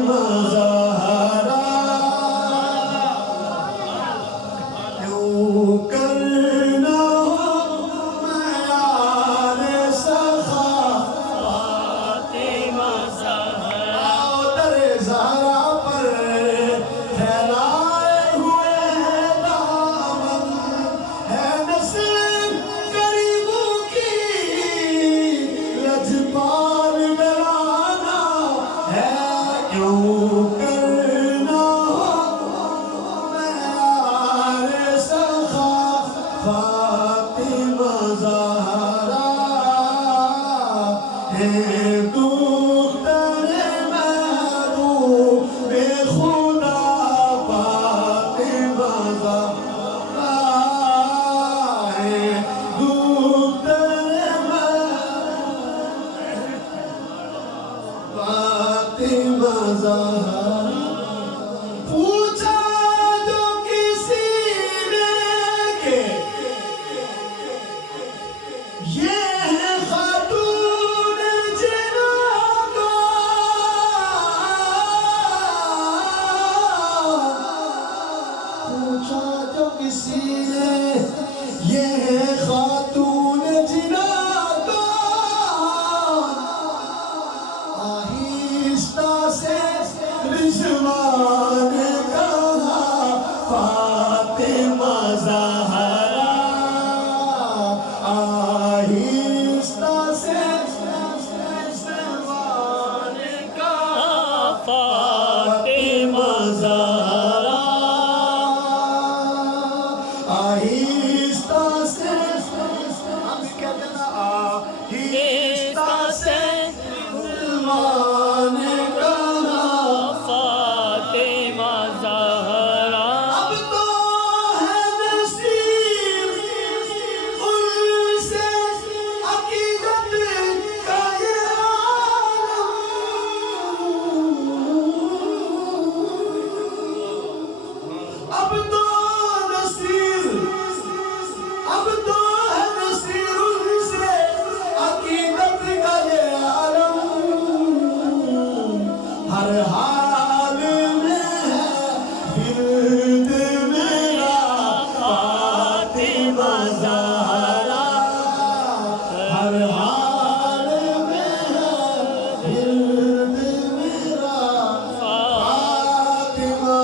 مظاہرہ کیوں کرنا معیار سخاوت مظاہرہ در زہرا پر پھیلائے ہوئے دامن ہے نسل غریبوں کی لجپال گرانا ہے کیوں کرنا معیار سخاوت مظاہرہ ہے دختر محبوب خدا پاک مظاہرہ ہے دختر پاک مظاہرہ پوچھا جو کسی نے کہ یہ ہے خاتون جناگا پوچھا جو کسی نے یہ ہے خاتون جناگا آہستہ سے رضوان کہا فاطمہ زہرا آہستہ سے رضوان کہا فاطمہ زہرا آہستہ سے ہم کہتے ہیں نا آہستہ سے رضوان کہا فاطمہ زہرا اب تو ہے نصیب ان سے عقیدت کا یہ عالم اب تو نصیب اب تو ہے نصیب ان سے عقیدت کا یہ عالم ہر حال میں ہے ورد میرا فاطمہ زہرا ہر حال میں ہے ورد میرا فاطمہ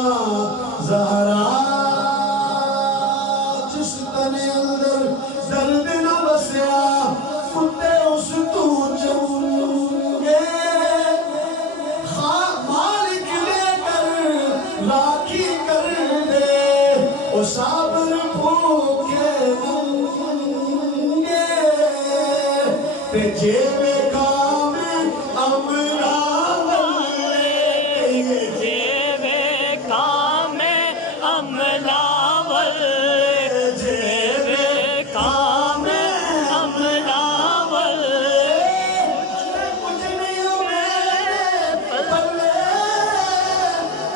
زہرا جس تن اندر درد نہ بسیا کتے اس تو چونگے مالک لے کر راکھی کر دے او صابر بھوکے ننگے تے جیب کام امراول جیب کام املاول جیب کام املاول کچھ نہیں ہو میرے پلے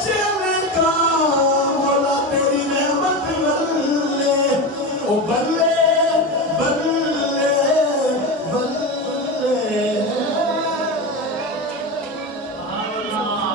جیب کام مولا تیری نعمت بلے او بلے